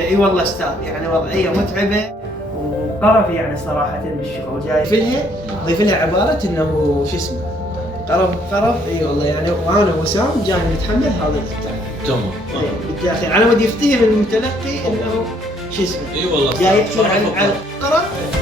له اي والله استاذ، يعني وضعيه متعبه وقرف يعني صراحه بالشغل. جاي ضيف لها عباره انه شو اسمه قرف اي والله يعني. وانا وسام جاي نتحمل هذا تمام بالداخل على ود يفتهم المتلقي انه شو اسمه اي والله جاي يحكي عن القرف